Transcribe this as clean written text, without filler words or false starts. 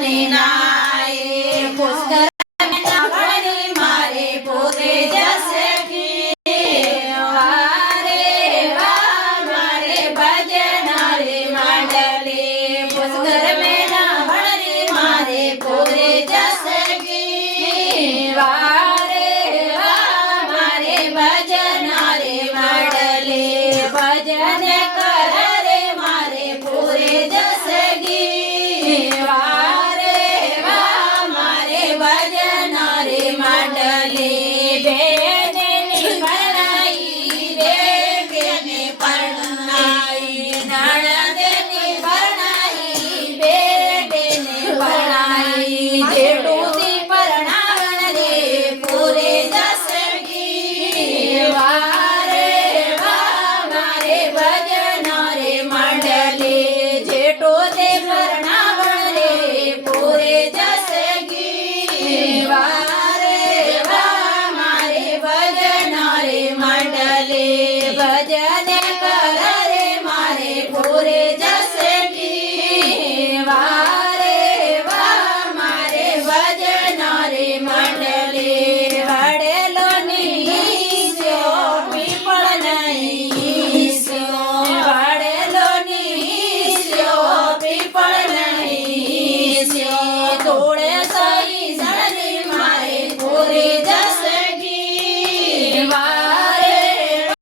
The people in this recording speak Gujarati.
ને નાય પુષ્કર ભણી મારે પોતે જશે વારે વા મારે ભજન રે મંડલી પુષ્કર મેના ભણી મારે પોતે જશે વારે વા મારે ભજન રે મંડલી ભજન કર રે મારે પૂરે જશે વારે વા મારે ભજન રે મંડલી બેની પરણાઈ રે બેને પરણાઈ નણંદની પરણાઈ બેને પરણાઈ જેઠુંથી પરણાવણ રે પૂરે જશે વારે વા મારે ભજન રે મંડલી જેઠો તે પરણાવણ રે પૂરે જશે વારે વા મારે ભજન રે મંડલી ભજન કર